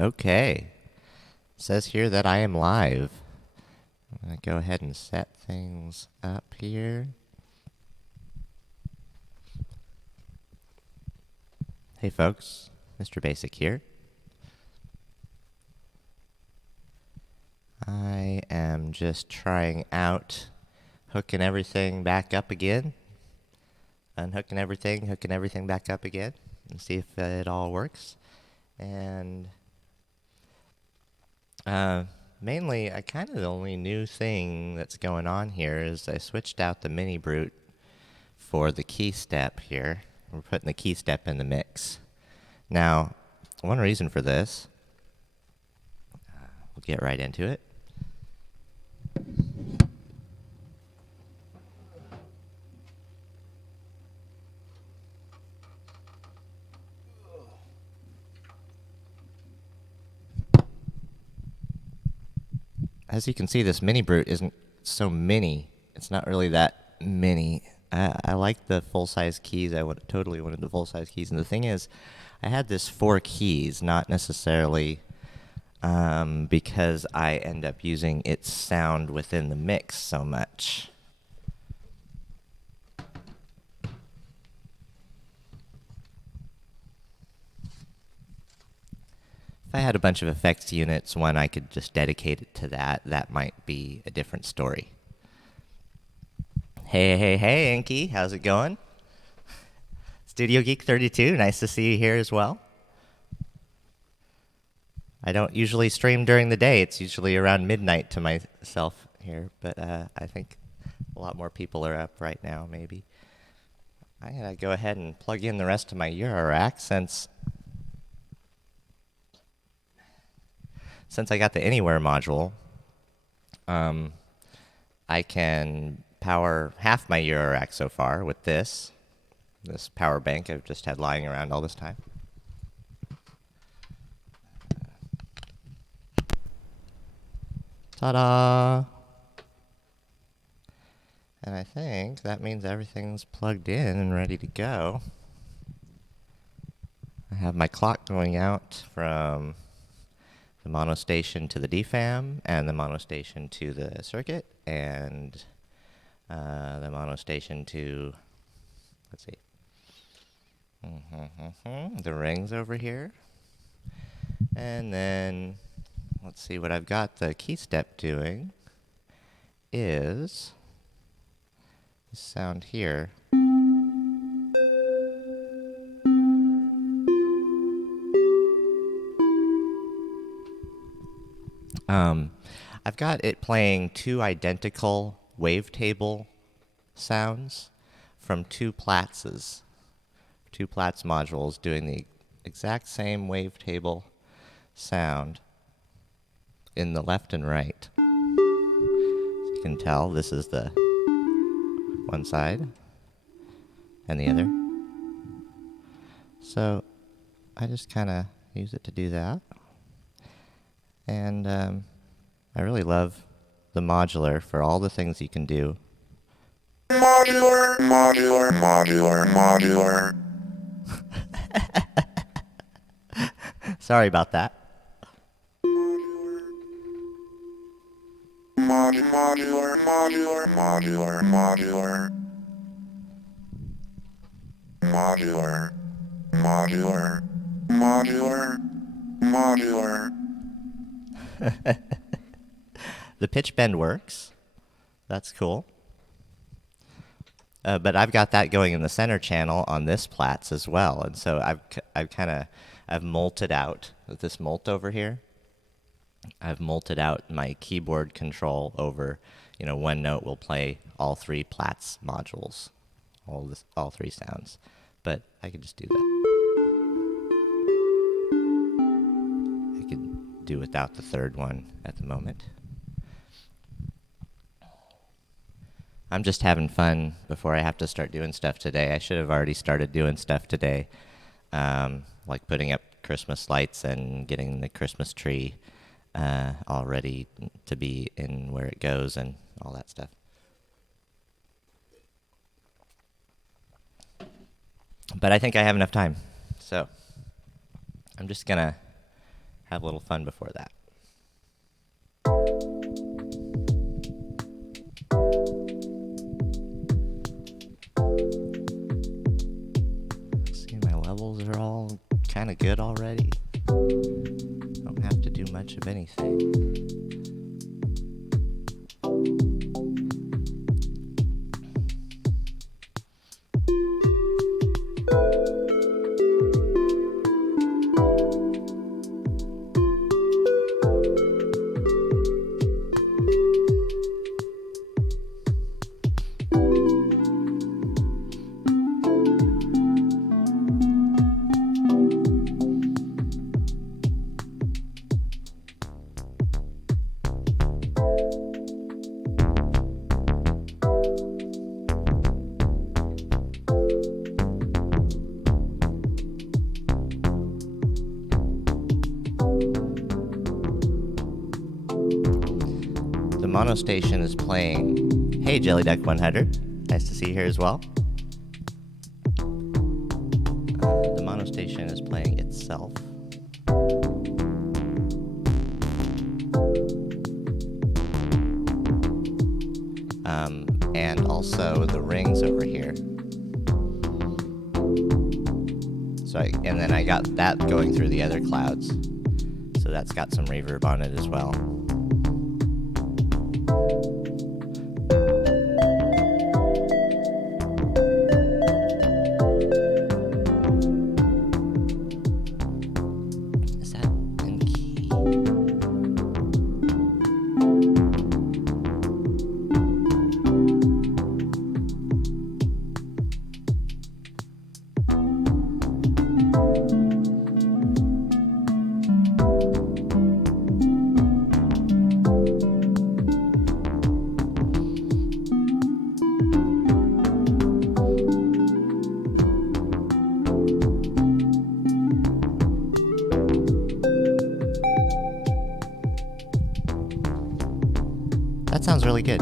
Okay. It says here that I am live. I'm going to go ahead and set things up here. Hey folks, Mr. Basic here. I am just trying out hooking everything back up again. Unhooking everything, hooking everything back up again. And see if it all works. And mainly, the only new thing that's going on here is I switched out the mini brute for the Keystep here. We're putting the Keystep in the mix. Now, one reason for this, we'll get right into it. As you can see, this mini brute isn't so mini. It's not really that mini. I like the full-size keys. Totally wanted the full-size keys. And the thing is, I had this 4 keys, not necessarily because I end up using its sound within the mix so much. If I had a bunch of effects units, one I could just dedicate it to that, that might be a different story. Hey, Inky, how's it going? Studio Geek 32, nice to see you here as well. I don't usually stream during the day. It's usually around midnight to myself here, but I think a lot more people are up right now, maybe. I'm going to go ahead and plug in the rest of my Eurorack since I got the Anywhere module. I can power half my Eurorack so far with this power bank I've just had lying around all this time. Ta-da! And I think that means everything's plugged in and ready to go. I have my clock going out from the mono station to the DFAM, and the mono station to the circuit, and the mono station to, let's see, the rings over here. And then, let's see, what I've got the Keystep doing is this sound here. I've got it playing 2 identical wavetable sounds from 2 Platzes. 2 Platz modules doing the exact same wavetable sound in the left and right. As you can tell, this is the one side and the other. So I just kind of use it to do that. And I really love the modular for all the things you can do. Modular. Sorry about that. Modular. The pitch bend works. That's cool. But I've got that going in the center channel on this Platz as well, and so I've molted out with this molt over here. I've molted out my keyboard control over, one note will play all 3 Platz modules, all 3 sounds. But I could just do that. I could do without the 3rd one at the moment. I'm just having fun before I have to start doing stuff today. I should have already started doing stuff today, like putting up Christmas lights and getting the Christmas tree all ready to be in where it goes and all that stuff. But I think I have enough time, so I'm just going to have a little fun before that. See, my levels are all kind of good already. Don't have to do much of anything. The mono station is playing Hey Jelly Duck 100. Nice to see you here as well. The mono station is playing itself. And also the rings over here. And then I got that going through the other clouds. So that's got some reverb on it as well. Is that in key? That sounds really good.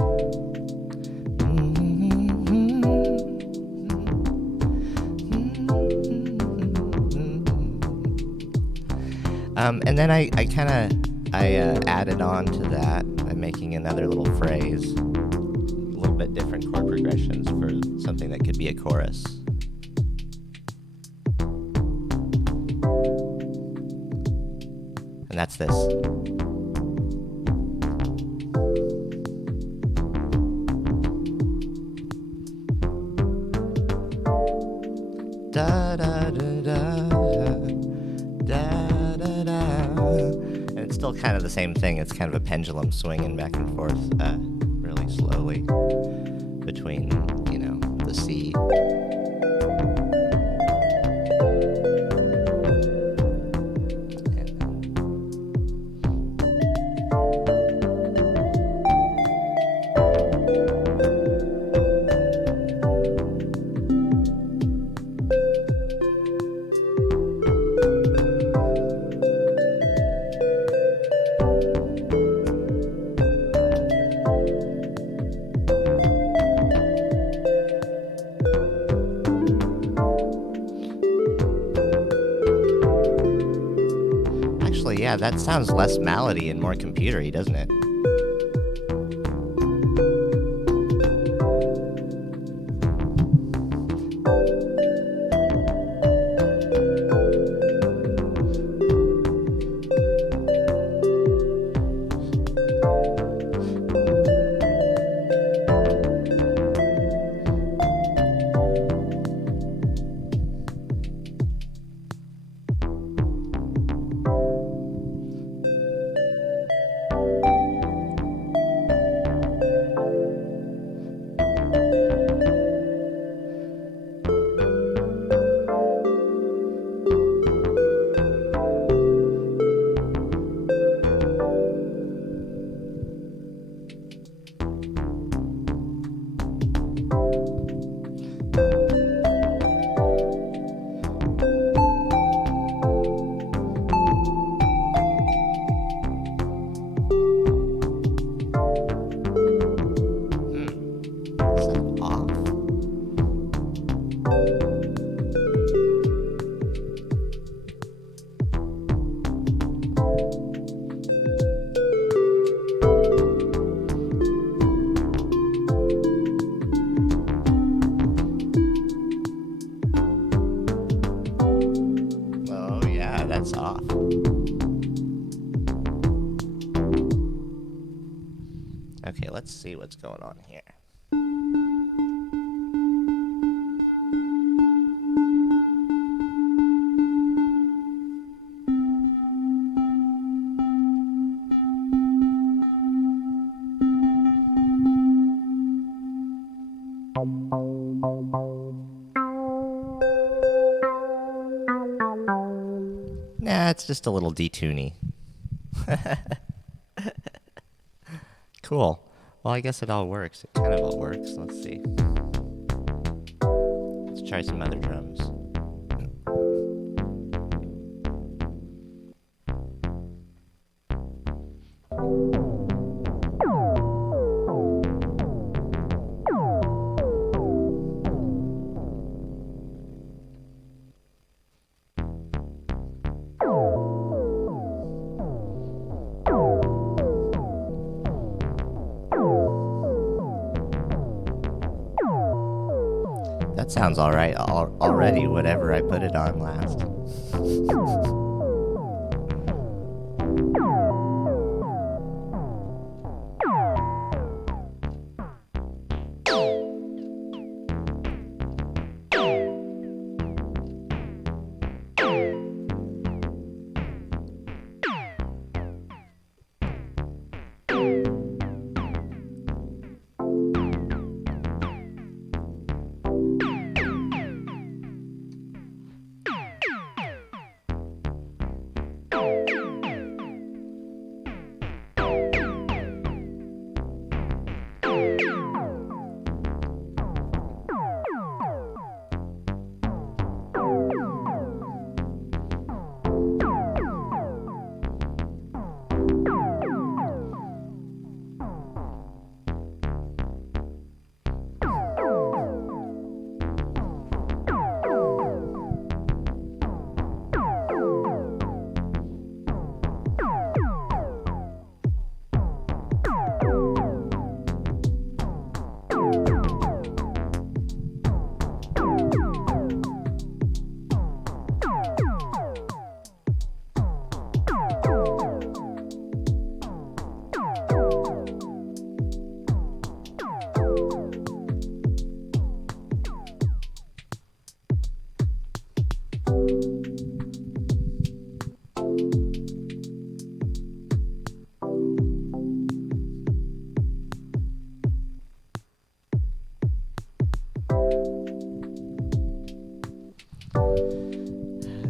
And then I added on to that by making another little phrase, a little bit different chord progressions for something that could be a chorus. And that's this. Da da da da da da da. And it's still kind of the same thing. It's kind of a pendulum swinging back and forth really slowly between, the C. Actually, yeah, that sounds less malady and more computery, doesn't it? this off. Okay, let's see what's going on here. Nah, it's just a little detuny. Cool. Well, I guess it all works. It kind of all works. Let's see. Let's try some other drums. That sounds alright already, whatever I put it on last.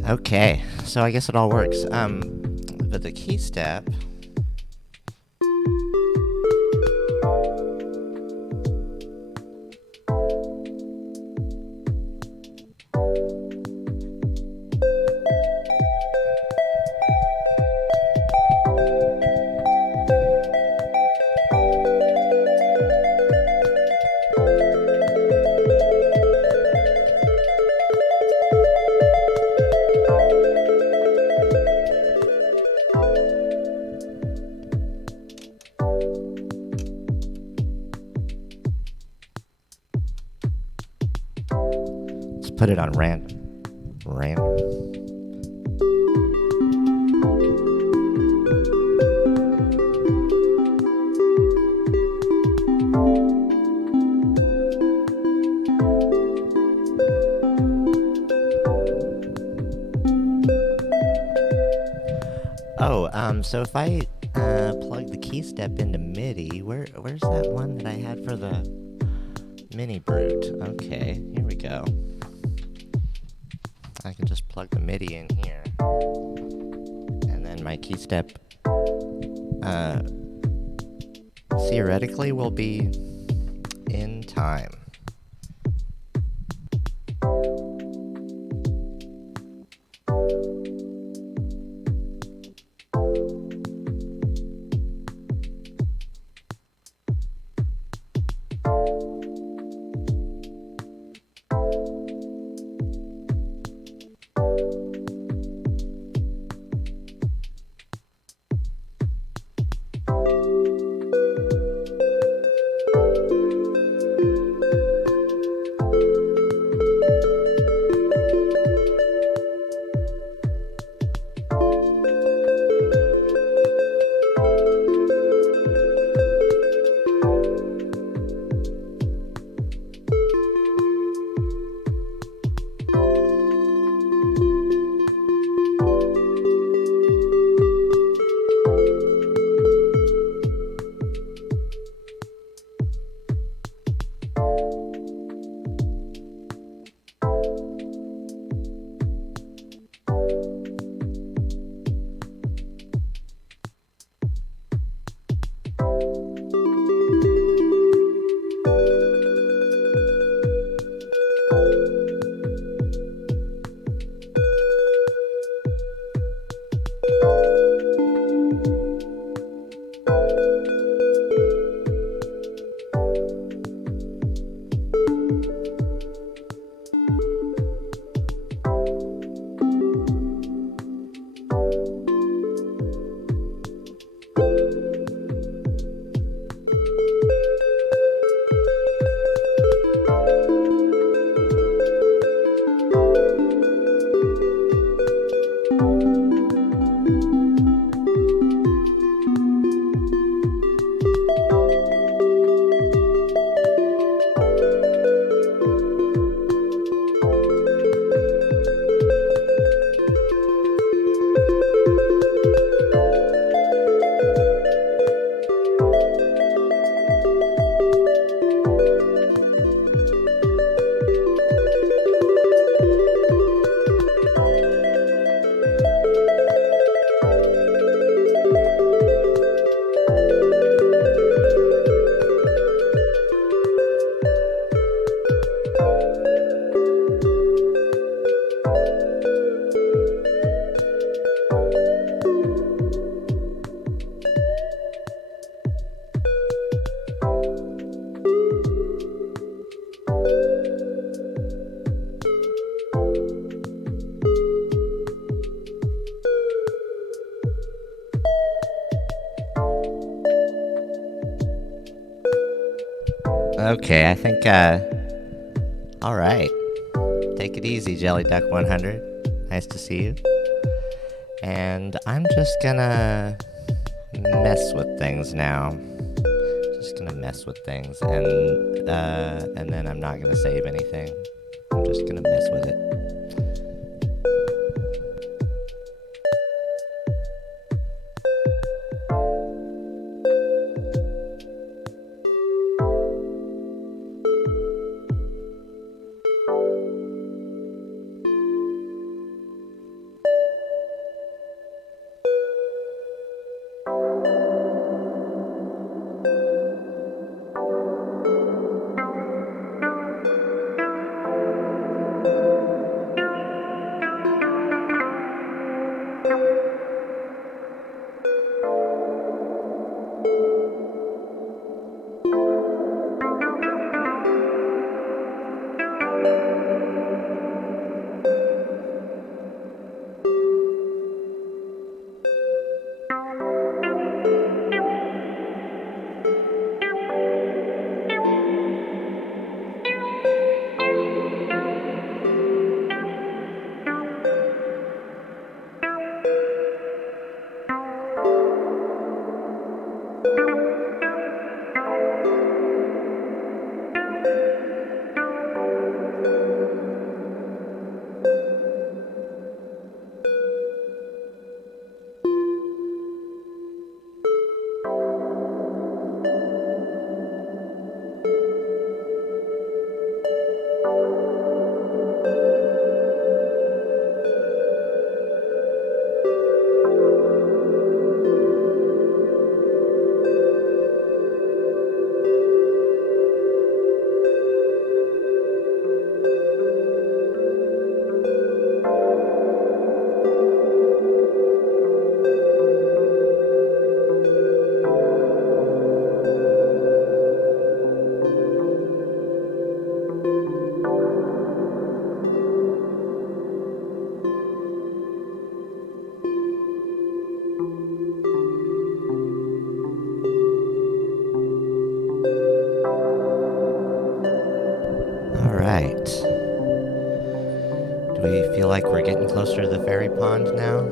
Okay, so I guess it all works. But the Keystep. Let's put it on random. Random. Oh, so if I plug the Keystep into MIDI, where's that one that I had for the mini brute? Okay, here we go. I can just plug the MIDI in here, and then my Keystep theoretically will be in time. Okay, I think, all right. Take it easy, Jelly Duck 100. Nice to see you. And I'm just gonna mess with things now. Just gonna mess with things, and then I'm not gonna save anything. I'm just gonna mess with it. All right. Do we feel like we're getting closer to the fairy pond now?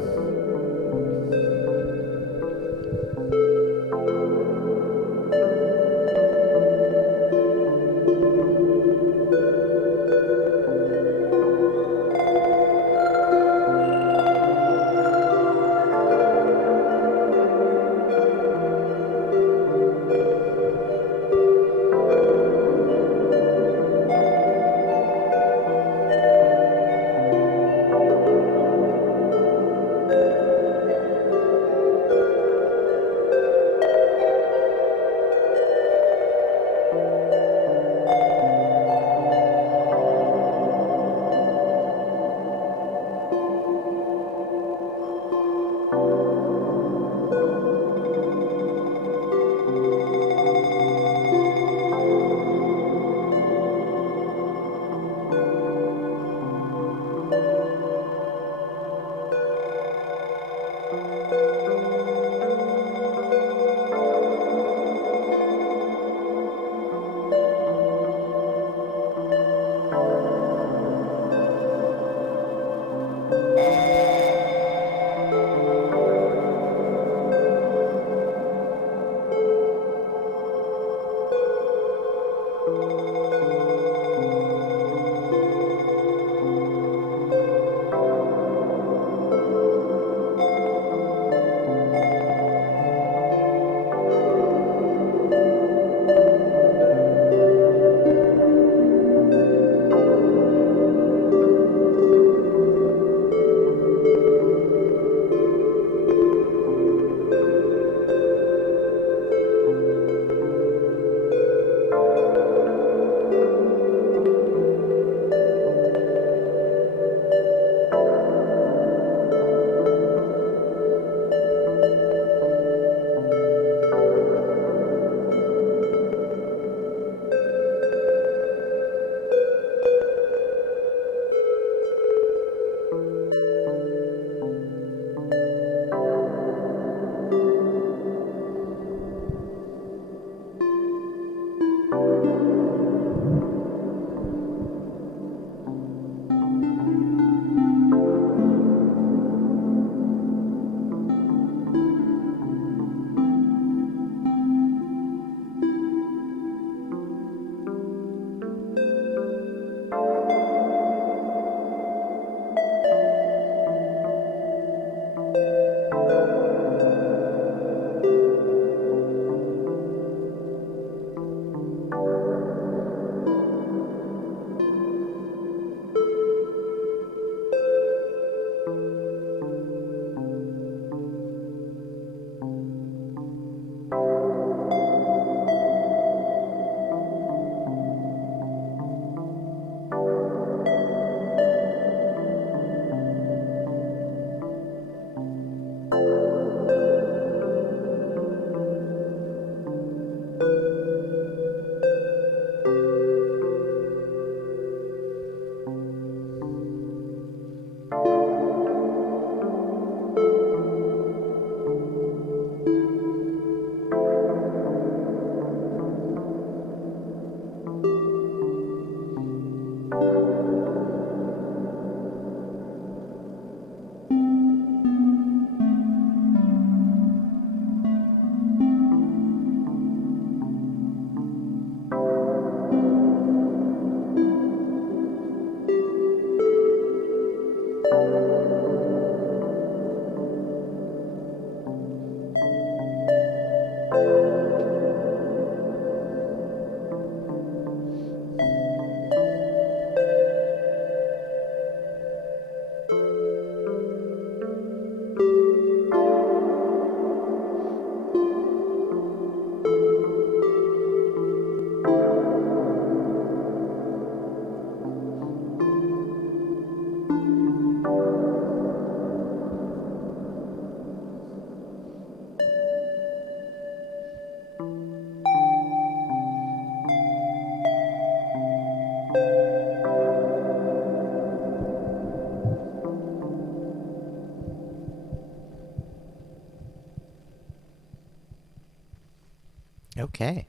Okay,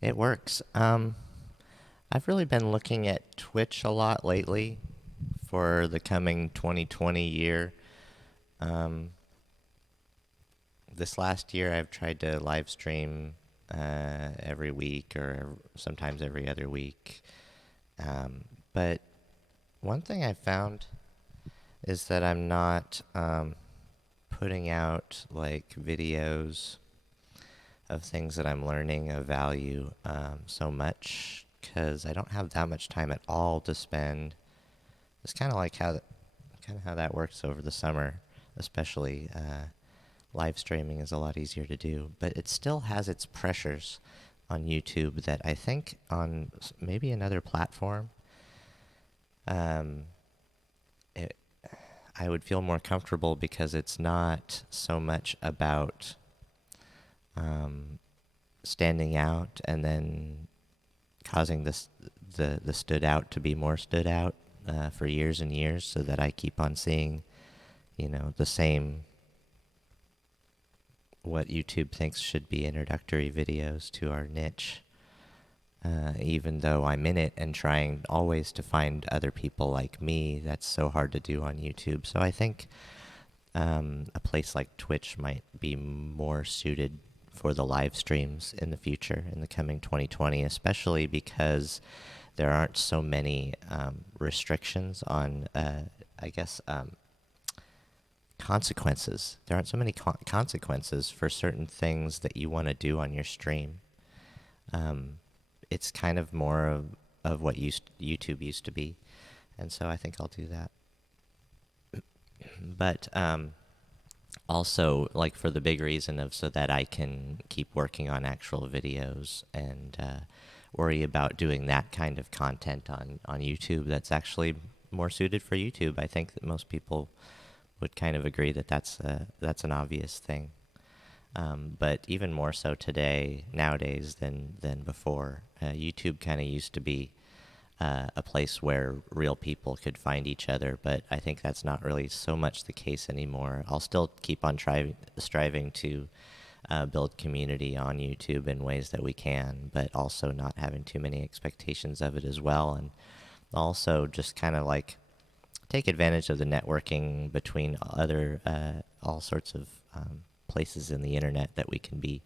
it works. I've really been looking at Twitch a lot lately for the coming 2020 year. Um, this last year, I've tried to live stream every week or sometimes every other week. But one thing I found is that I'm not putting out like videos of things that I'm learning of value so much because I don't have that much time at all to spend. It's kind of like how that works over the summer, especially. Live streaming is a lot easier to do, but it still has its pressures on YouTube that I think on maybe another platform, um, it, I would feel more comfortable because it's not so much about um, standing out and then causing the stood out to be more stood out for years and years, so that I keep on seeing, the same what YouTube thinks should be introductory videos to our niche. Even though I'm in it and trying always to find other people like me, that's so hard to do on YouTube. So I think a place like Twitch might be more suited for the live streams in the future, in the coming 2020, especially because there aren't so many restrictions on, I guess, consequences. There aren't so many consequences for certain things that you want to do on your stream. Um, it's kind of more of what YouTube used to be, and so I think I'll do that. But also, like for the big reason of so that I can keep working on actual videos and worry about doing that kind of content on YouTube that's actually more suited for YouTube. I think that most people would kind of agree that that's an obvious thing. But even more so nowadays than before. YouTube kind of used to be a place where real people could find each other, but I think that's not really so much the case anymore. I'll still keep on striving to build community on YouTube in ways that we can, but also not having too many expectations of it as well, and also just kind of like take advantage of the networking between other all sorts of places in the internet that we can be,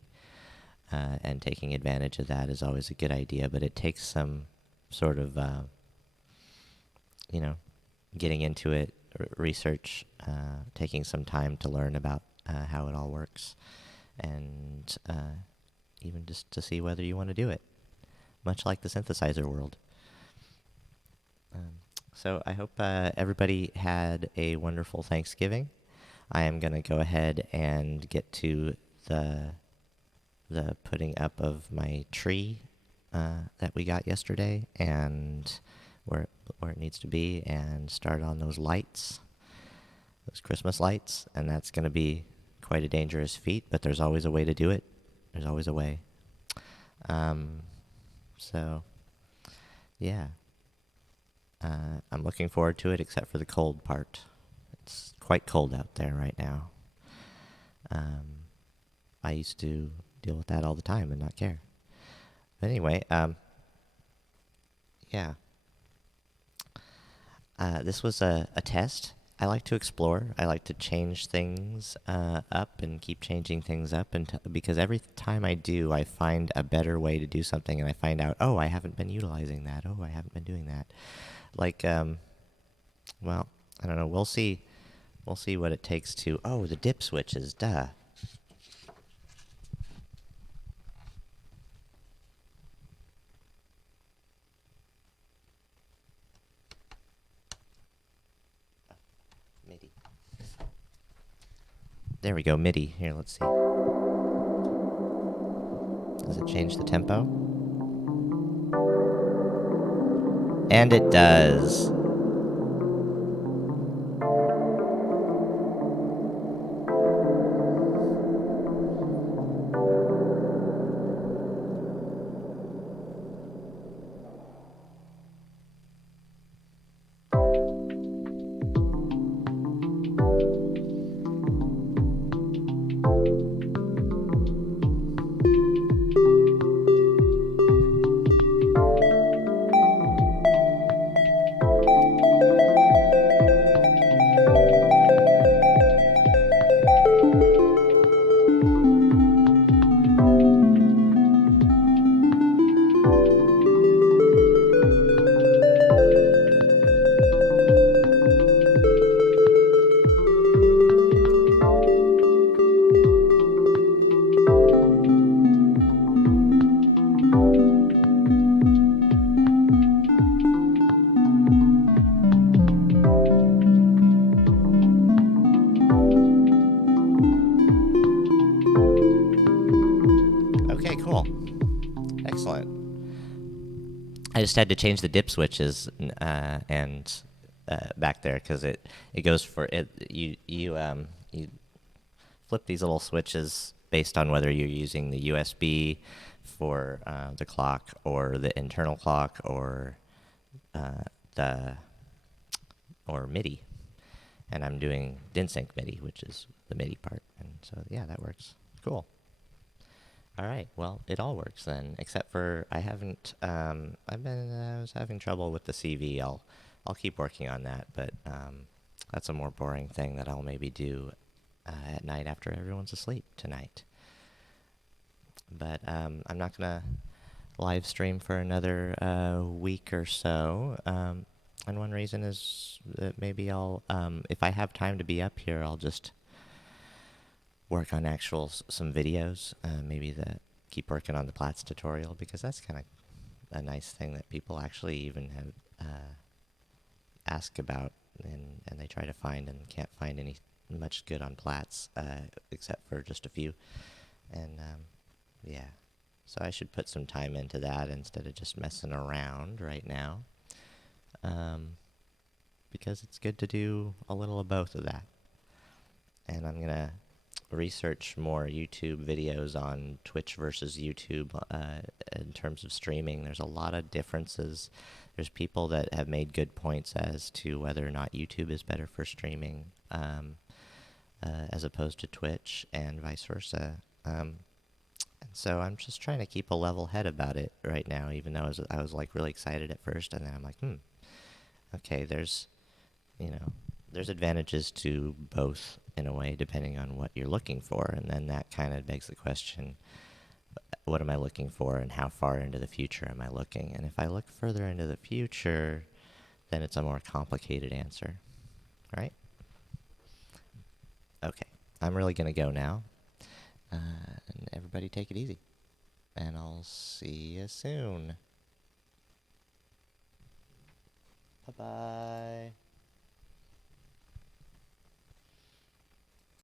and taking advantage of that is always a good idea. But it takes some sort of you know getting into it, research, taking some time to learn about how it all works, and even just to see whether you want to do it. Much like the synthesizer world. Um, so I hope everybody had a wonderful Thanksgiving. I am going to go ahead and get to the putting up of my tree that we got yesterday, and where it needs to be, and start on those lights, those Christmas lights. And that's going to be quite a dangerous feat, but there's always a way to do it. There's always a way. So, yeah. I'm looking forward to it, except for the cold part. It's quite cold out there right now. I used to deal with that all the time and not care. But anyway, yeah. This was a test. I like to explore. I like to change things up and keep changing things up, because every time I do, I find a better way to do something, and I find out, oh, I haven't been utilizing that. Oh, I haven't been doing that. Like, well, I don't know. We'll see. We'll see what it takes to. Oh, the dip switches. Duh. MIDI. There we go. MIDI. Here, let's see. Does it change the tempo? And it does. Cool. Excellent. I just had to change the dip switches and back there because it goes for it. You flip these little switches based on whether you're using the USB for the clock or the internal clock the or MIDI, and I'm doing DIN-Sync MIDI, which is the MIDI part, and so yeah, that works. Cool. All right. Well, it all works then, except for I haven't. I was having trouble with the CV. I'll keep working on that, but that's a more boring thing that I'll maybe do at night after everyone's asleep tonight. But I'm not gonna live stream for another week or so. And one reason is that maybe I'll, if I have time to be up here, I'll just work on some videos. Maybe keep working on the Platts tutorial, because that's kind of a nice thing that people actually even have ask about, and they try to find and can't find any much good on Platts except for just a few. And yeah, so I should put some time into that instead of just messing around right now, because it's good to do a little of both of that. And I'm gonna research more YouTube videos on Twitch versus YouTube in terms of streaming. There's a lot of differences. There's people that have made good points as to whether or not YouTube is better for streaming as opposed to Twitch, and vice versa. And so I'm just trying to keep a level head about it right now, even though I was like really excited at first, and then I'm like, okay, there's advantages to both in a way, depending on what you're looking for. And then that kind of begs the question, what am I looking for, and how far into the future am I looking? And if I look further into the future, then it's a more complicated answer, right? Okay, I'm really going to go now. And everybody take it easy. And I'll see you soon. Bye-bye.